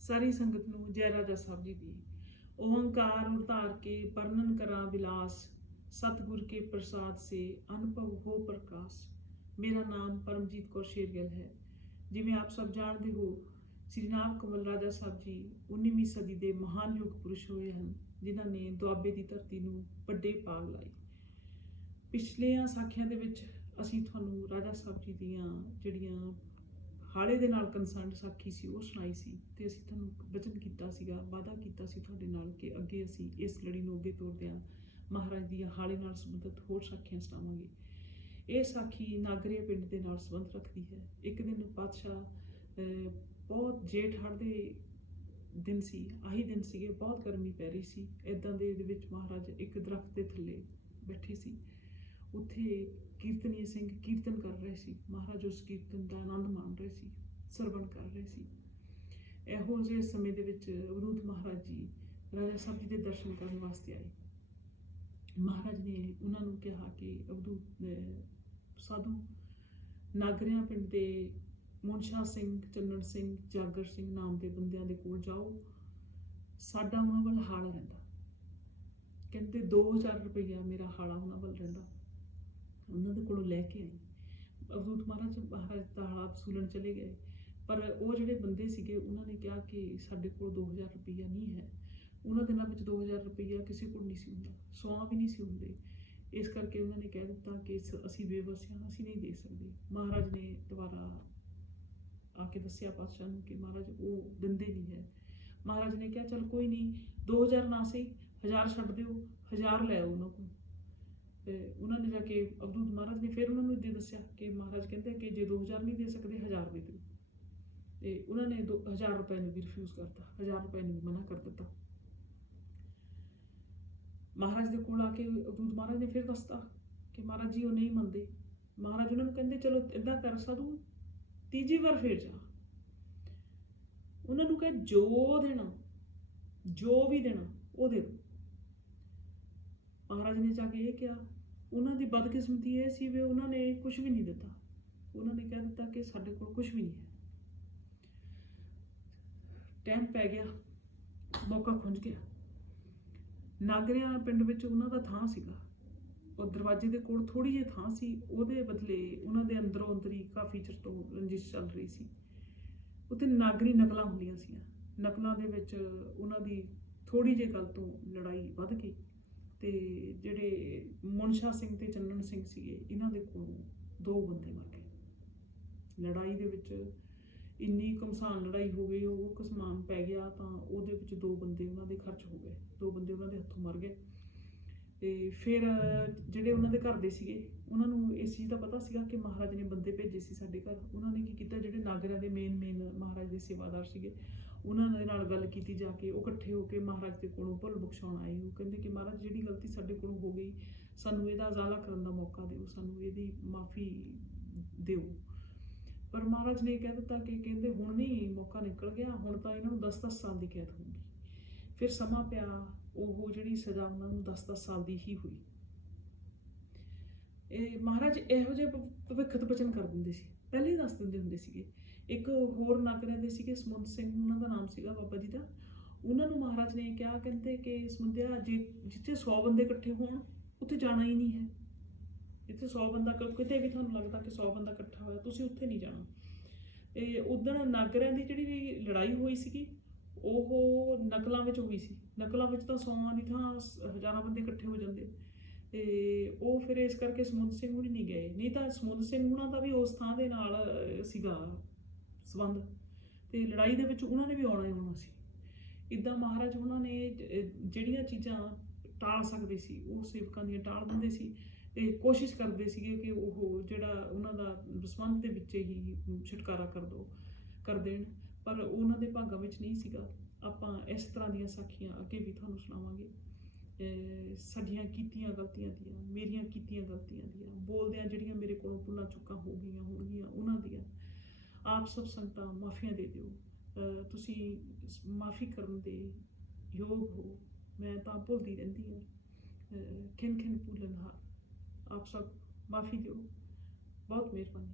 ਸਾਰੀ ਸੰਗਤ ਨੂੰ ਜੈ ਰਾਜਾ ਸਾਹਿਬ ਜੀ ਦੀ। ਓੰਕਾਰ ਉਤਾਰ ਕੇ ਵਰਣਨ ਕਰਾਂ ਵਿਲਾਸ ਸਤਿਗੁਰ ਕੇ ਪ੍ਰਸਾਦ ਸੇ ਅਨੁਭਵ ਹੋ ਪ੍ਰਕਾਸ਼। ਮੇਰਾ ਨਾਮ ਪਰਮਜੀਤ ਕੌਰ ਸ਼ੇਰਗਿੱਲ ਹੈ। ਜਿਵੇਂ ਆਪ ਸਭ ਜਾਣਦੇ ਹੋ, ਸ੍ਰੀ ਨਾਮ ਕਮਲ ਰਾਜਾ ਸਾਹਿਬ ਜੀ 19ਵੀਂ ਸਦੀ ਦੇ ਮਹਾਨ ਯੁੱਗ ਪੁਰਸ਼ ਹੋਏ ਹਨ, ਜਿਨ੍ਹਾਂ ਨੇ ਦੁਆਬੇ ਦੀ ਧਰਤੀ ਨੂੰ ਵੱਡੇ ਪਾਗ ਲਾਈ ਪਿਛਲੀਆਂ ਸਾਖੀਆਂ ਦੇ ਵਿੱਚ ਅਸੀਂ ਤੁਹਾਨੂੰ ਰਾਜਾ ਸਾਹਿਬ ਜੀ ਦੀਆਂ ਜਿਹੜੀਆਂ ਹਾੜੇ ਦੇ ਨਾਲ ਕੰਸਰਨਡ ਸਾਖੀ ਸੀ, ਉਹ ਸੁਣਾਈ ਸੀ ਤੇ ਅਸੀਂ ਤੁਹਾਨੂੰ ਵਚਨ ਕੀਤਾ ਸੀਗਾ, ਵਾਅਦਾ ਕੀਤਾ ਸੀ ਤੁਹਾਡੇ ਨਾਲ ਕਿ ਅੱਗੇ ਅਸੀਂ ਇਸ ਲੜੀ ਨੂੰ ਅੱਗੇ ਤੋਰਦੇ ਹਾਂ ਮਹਾਰਾਜ ਦੀਆਂ ਹਾੜੇ ਨਾਲ ਸੰਬੰਧਿਤ ਹੋਰ ਸਾਖੀਆਂ ਸੁਣਾਵਾਂਗੇ। ਇਹ ਸਾਖੀ ਨਾਗਰੇ ਪਿੰਡ ਦੇ ਨਾਲ ਸੰਬੰਧ ਰੱਖਦੀ ਹੈ। ਇੱਕ ਦਿਨ ਪਾਤਸ਼ਾਹ ਬਹੁਤ ਜੇਠ ਹੜ੍ਹ ਦੇ ਦਿਨ ਸੀ, ਆਹੀ ਦਿਨ ਸੀਗੇ, ਬਹੁਤ ਗਰਮੀ ਪੈ ਰਹੀ ਸੀ। ਇਦਾਂ ਦੇ ਦੇ ਵਿੱਚ ਮਹਾਰਾਜ ਇੱਕ ਦਰਖਤ ਦੇ ਥੱਲੇ ਬੈਠੇ ਸੀ। ਉੱਥੇ ਕੀਰਤਨੀਏ ਸਿੰਘ ਕੀਰਤਨ ਕਰ ਰਹੇ ਸੀ। ਮਹਾਰਾਜ ਉਸ ਕੀਰਤਨ ਦਾ ਆਨੰਦ ਮਾਣ ਰਹੇ ਸੀ, ਸਰਵਣ ਕਰ ਰਹੇ ਸੀ। ਇਹੋ ਜਿਹੇ ਸਮੇਂ ਦੇ ਵਿੱਚ ਅਵਰੂਧ ਮਹਾਰਾਜ ਜੀ ਰਾਜਾ ਸਾਹਿਬ ਜੀ ਦੇ ਦਰਸ਼ਨ ਕਰਨ ਵਾਸਤੇ ਆਏ। ਮਹਾਰਾਜ ਨੇ ਉਹਨਾਂ ਨੂੰ ਕਿਹਾ ਕਿ ਅਵਧੂਤ ਸਾਧੂ, ਨਾਗਰਿਆਂ ਪਿੰਡ ਦੇ ਮੁਨਸ਼ਾ ਸਿੰਘ, ਚੰਨਣ ਸਿੰਘ, ਜਾਗਰ ਸਿੰਘ ਨਾਮ ਦੇ ਬੰਦਿਆਂ ਦੇ ਕੋਲ ਜਾਓ। ਸਾਡਾ ਉਹਨਾਂ ਵੱਲ ਹਾਲ ਰਹਿੰਦਾ। ਕਹਿੰਦੇ 2000 ਰੁਪਈਆ ਮੇਰਾ ਹਾਲਾ ਉਹਨਾਂ ਵੱਲ ਰਹਿੰਦਾ। ਉਹਨਾਂ ਦੇ ਕੋਲੋਂ ਲੈ ਕੇ ਆਈ ਅਵਧੂਤ ਮਹਾਰਾਜ ਮਹਾਰਾਜ ਦਾ ਹਾਲਾ ਵਸੂਲਣ ਚਲੇ ਗਏ ਪਰ ਉਹ ਜਿਹੜੇ ਬੰਦੇ ਸੀਗੇ ਉਹਨਾਂ ਨੇ ਕਿਹਾ ਕਿ ਸਾਡੇ ਕੋਲ 2000 ਰੁਪਈਆ ਨਹੀਂ ਹੈ ਉਹਨਾਂ ਦਿਨਾਂ ਵਿੱਚ 2000 ਰੁਪਈਆ ਕਿਸੇ ਕੋਲ ਨਹੀਂ ਸੀ ਹੁੰਦਾ ਸੌਂ ਵੀ ਨਹੀਂ ਸੀ ਹੁੰਦੇ ਇਸ ਕਰਕੇ ਉਹਨਾਂ ਨੇ ਕਹਿ ਦਿੱਤਾ ਕਿ ਅਸੀਂ ਬੇਵਸ ਹਾਂ ਅਸੀਂ ਨਹੀਂ ਦੇ ਸਕਦੇ ਮਹਾਰਾਜ ਨੇ ਦੁਬਾਰਾ ਆ ਕੇ ਦੱਸਿਆ ਪਾਤਸ਼ਾਹ ਨੂੰ ਕਿ ਮਹਾਰਾਜ ਉਹ ਦਿੰਦੇ ਨਹੀਂ ਹੈ ਮਹਾਰਾਜ ਨੇ ਕਿਹਾ ਚਲ ਕੋਈ ਨਹੀਂ 2000 ਨਾ ਸਹੀ 1000 ਛੱਡ ਦਿਓ 1000 ਲੈ ਆਓ ਉਹਨਾਂ ਕੋਲ ਤੇ ਉਹਨਾਂ ਨੇ ਜਾ ਕੇ ਅਬਦੂਤ ਮਹਾਰਾਜ ਨੇ ਫਿਰ ਉਹਨਾਂ ਨੂੰ ਇਹ ਦੱਸਿਆ ਕਿ ਮਹਾਰਾਜ ਕਹਿੰਦੇ ਕਿ ਜੇ 2000 ਨਹੀਂ ਦੇ ਸਕਦੇ 1000 ਦੇ ਦਿਓ। ਤੇ ਉਹਨਾਂ ਨੇ 1000 ਰੁਪਏ ਨੂੰ ਵੀ ਰਿਫਿਊਜ਼ ਕਰਤਾ 1000 ਰੁਪਏ ਨੂੰ ਵੀ ਮਨਾ ਕਰ ਦਿੱਤਾ। ਮਹਾਰਾਜ ਦੇ ਕੋਲ ਆ ਕੇ ਅਬਦੂਤ ਮਹਾਰਾਜ ਨੇ ਫਿਰ ਦੱਸਤਾ ਕਿ ਮਹਾਰਾਜ ਜੀ ਉਹ ਨਹੀਂ ਮੰਨਦੇ। ਮਹਾਰਾਜ ਉਹਨਾਂ ਨੂੰ ਕਹਿੰਦੇ, ਚਲੋ ਇਦਾਂ ਕਰ, ਸਾਧੂ, ਤੀਜੀ ਵਾਰ ਫੇਰ ਜਾ। ਉਹਨਾਂ ਨੂੰ ਕਹੇ, ਜੋ ਦੇਣਾ, ਜੋ ਵੀ ਦੇਣਾ, ਉਹ ਦੇ ਮਹਾਰਾਜ ਨੇ ਜਾ ਕੇ ਇਹ ਕਿਹਾ ਉਹਨਾਂ ਦੀ ਬਦਕਿਸਮਤੀ ਇਹ ਸੀ ਵੀ ਉਹਨਾਂ ਨੇ ਕੁਝ ਵੀ ਨਹੀਂ ਦਿੱਤਾ। ਉਹਨਾਂ ਨੇ ਕਹਿ ਦਿੱਤਾ ਕਿ ਸਾਡੇ ਕੋਲ ਕੁਝ ਵੀ ਨਹੀਂ ਹੈ। ਟਾਈਮ ਪੈ ਗਿਆ, ਮੌਕਾ ਖੁੰਝ ਗਿਆ। ਨਾਗਰਿਆਂ ਪਿੰਡ ਵਿੱਚ ਉਹਨਾਂ ਦਾ ਥਾਂ ਸੀਗਾ। ਉਹ ਦਰਵਾਜ਼ੇ ਦੇ ਕੋਲ ਥੋੜੀ ਜਿਹੀ ਥਾਂ ਸੀ, ਉਹਦੇ ਬਦਲੇ ਉਹਨਾਂ ਦੇ ਅੰਦਰੋਂ ਅੰਦਰੀ ਕਾਫੀ ਚਿਰ ਤੋਂ ਰੰਜਿਸ਼ ਚੱਲ ਰਹੀ ਸੀ। ਉੱਥੇ ਨਾਗਰੀ ਨਕਲਾਂ ਹੁੰਦੀਆਂ ਸੀ ਨਕਲਾਂ ਦੇ ਵਿੱਚ ਉਹਨਾਂ ਦੀ ਥੋੜੀ ਜਿਹੀ ਗੱਲ ਤੋਂ ਲੜਾਈ ਵੱਧ ਗਈ। ਤੇ ਜਿਹੜੇ ਮੁਨਸ਼ਾ ਸਿੰਘ ਤੇ ਚੰਨਣ ਸਿੰਘ ਸੀਗੇ, ਇਹਨਾਂ ਦੇ ਕੋਲੋਂ ਦੋ ਬੰਦੇ ਮਰ ਗਏ। ਲੜਾਈ ਦੇ ਵਿੱਚ ਇੰਨੀ ਕਮਸਾਨ ਲੜਾਈ ਹੋ ਗਈ, ਉਹ ਕਸਮਾਨ ਪੈ ਗਿਆ ਤਾਂ ਉਹਦੇ ਵਿੱਚ ਦੋ ਬੰਦੇ ਉਹਨਾਂ ਦੇ ਖਰਚ ਹੋ ਗਏ। ਦੋ ਬੰਦੇ ਉਹਨਾਂ ਦੇ ਹੱਥੋਂ ਮਰ ਗਏ। ਤੇ ਫਿਰ ਜਿਹੜੇ ਉਹਨਾਂ ਦੇ ਘਰ ਦੇ ਸੀਗੇ, ਉਹਨਾਂ ਨੂੰ ਇਸ ਚੀਜ਼ ਦਾ ਪਤਾ ਸੀਗਾ ਕਿ ਮਹਾਰਾਜ ਨੇ ਬੰਦੇ ਭੇਜੇ ਸੀ ਸਾਡੇ ਘਰ। ਉਹਨਾਂ ਨੇ ਕੀ ਕੀਤਾ, ਜਿਹੜੇ ਨਾਗਰਿਆਂ ਦੇ ਮੇਨ ਮੇਨ ਮਹਾਰਾਜ ਦੇ ਸੇਵਾਦਾਰ ਸੀਗੇ ਉਹਨਾਂ ਦੇ ਨਾਲ ਗੱਲ ਕੀਤੀ ਜਾ ਕੇ, ਉਹ ਇਕੱਠੇ ਹੋ ਕੇ ਮਹਾਰਾਜ ਦੇ ਕੋਲੋਂ ਭੁੱਲ ਬਖਸ਼ਾਉਣ ਆਏ ਉਹ ਕਹਿੰਦੇ ਕਿ ਮਹਾਰਾਜ, ਜਿਹੜੀ ਗਲਤੀ ਸਾਡੇ ਕੋਲੋਂ ਹੋ ਗਈ, ਸਾਨੂੰ ਇਹਦਾ ਅਜ਼ਾਲਾ ਕਰਨ ਦਾ ਮੌਕਾ ਦਿਓ, ਸਾਨੂੰ ਇਹਦੀ ਮਾਫੀ ਦਿਓ। ਪਰ ਮਹਾਰਾਜ ਨੇ ਕਹਿ ਦਿੱਤਾ ਕਿ ਕਹਿੰਦੇ ਹੁਣ ਨਹੀਂ, ਮੌਕਾ ਨਿਕਲ ਗਿਆ, ਹੁਣ ਤਾਂ ਇਹਨਾਂ ਨੂੰ 10-10 ਸਾਲ ਦੀ ਕੈਦ ਹੋਊਗੀ ਫਿਰ ਸਮਾਂ ਪਿਆ, ਉਹ ਜਿਹੜੀ ਸਜ਼ਾ ਉਹਨਾਂ ਨੂੰ 10-10 ਸਾਲ ਦੀ ਹੀ ਹੋਈ। ਇਹ ਮਹਾਰਾਜ ਇਹੋ ਜਿਹੇ ਭ- ਭਵਿੱਖਤ ਬਚਨ ਕਰ ਦਿੰਦੇ ਸੀ। ਪਹਿਲੇ ਹੀ ਦੱਸ ਦਿੰਦੇ ਹੁੰਦੇ ਸੀਗੇ ਇੱਕ ਹੋਰ ਨਾਗਰਿਆਂ ਦੇ ਸੀਗੇ ਸਮੁੰਦ ਸਿੰਘ, ਉਹਨਾਂ ਦਾ ਨਾਮ ਸੀਗਾ ਬਾਬਾ ਜੀ ਦਾ। ਉਹਨਾਂ ਨੂੰ ਮਹਾਰਾਜ ਨੇ ਕਿਹਾ, ਕਹਿੰਦੇ ਕਿ ਸਮੁੰਦਿਆ ਜੇ ਜਿੱਥੇ 100 ਬੰਦੇ ਇਕੱਠੇ ਹੋਣ, ਉੱਥੇ ਜਾਣਾ ਹੀ ਨਹੀਂ ਹੈ। ਜਿੱਥੇ 100 ਬੰਦਾ ਕਿਤੇ ਵੀ ਤੁਹਾਨੂੰ ਲੱਗਦਾ ਕਿ 100 ਬੰਦਾ ਇਕੱਠਾ ਹੋਇਆ, ਤੁਸੀਂ ਉੱਥੇ ਨਹੀਂ ਜਾਣਾ। ਤੇ ਉਦੋਂ ਨਾਗਰਿਆਂ ਦੀ ਜਿਹੜੀ ਲੜਾਈ ਹੋਈ ਸੀਗੀ, ਉਹ ਨਕਲਾਂ ਵਿੱਚ ਹੋਈ ਸੀ। ਨਕਲਾਂ ਵਿੱਚ ਤਾਂ ਸੌਆਂ ਦੀ ਥਾਂ ਹਜ਼ਾਰਾਂ ਬੰਦੇ ਇਕੱਠੇ ਹੋ ਜਾਂਦੇ। ਤੇ ਉਹ ਫਿਰ ਇਸ ਕਰਕੇ ਸਮੁੰਦ ਸਿੰਘ ਹੁਣੀ ਨਹੀਂ ਗਏ। ਨਹੀਂ ਤਾਂ ਸਮੁੰਦ ਸਿੰਘ ਹੁਣਾਂ ਦਾ ਵੀ ਉਸ ਥਾਂ ਦੇ ਨਾਲ ਸੀਗਾ ਸੰਬੰਧ। ਤੇ ਲੜਾਈ ਦੇ ਵਿੱਚ ਉਹਨਾਂ ਨੇ ਵੀ ਆਉਣਾ ਹੀ ਆਉਣਾ ਸੀ। ਇਦਾਂ ਮਹਾਰਾਜ ਉਹਨਾਂ ਨੇ ਜਿਹੜੀਆਂ ਚੀਜ਼ਾਂ ਟਾਲ ਸਕਦੇ ਸੀ, ਉਹ ਸੇਵਕਾਂ ਦੀਆਂ ਟਾਲ ਦਿੰਦੇ ਸੀ ਤੇ ਕੋਸ਼ਿਸ਼ ਕਰਦੇ ਸੀਗੇ ਕਿ ਉਹ ਜਿਹੜਾ ਉਹਨਾਂ ਦਾ ਸੰਬੰਧ ਦੇ ਵਿੱਚ ਹੀ ਛੁਟਕਾਰਾ ਕਰ ਦੋ, ਕਰ ਦੇਣ। ਪਰ ਉਹਨਾਂ ਦੇ ਭਾਗਾਂ ਵਿੱਚ ਨਹੀਂ ਸੀਗਾ। ਆਪਾਂ ਇਸ ਤਰ੍ਹਾਂ ਦੀਆਂ ਸਾਖੀਆਂ ਅੱਗੇ ਵੀ ਤੁਹਾਨੂੰ ਸੁਣਾਵਾਂਗੇ। ਸਾਡੀਆਂ ਕੀਤੀਆਂ ਗਲਤੀਆਂ ਦੀਆਂ, ਮੇਰੀਆਂ ਕੀਤੀਆਂ ਗਲਤੀਆਂ ਦੀਆਂ, ਬੋਲਦਿਆਂ ਜਿਹੜੀਆਂ ਮੇਰੇ ਕੋਲੋਂ ਭੁੱਲਾਂ ਚੁੱਕਾਂ ਹੋ ਗਈਆਂ ਹੋਣਗੀਆਂ, ਉਹਨਾਂ ਦੀਆਂ। ਆਪ ਸਭ ਸੰਗਤਾਂ ਮਾਫੀਆਂ ਦੇ ਦਿਓ। ਤੁਸੀਂ ਮਾਫੀ ਕਰਨ ਦੇ ਯੋਗ ਹੋ। ਮੈਂ ਤਾਂ ਭੁੱਲਦੀ ਰਹਿੰਦੀ ਹਾਂ। ਖਿੰਨ ਖਿੰਨ ਭੁੱਲਣਹਾਰ ਆਪ ਸਭ ਮਾਫੀ ਦਿਓ। ਬਹੁਤ ਮਿਹਰਬਾਨੀ।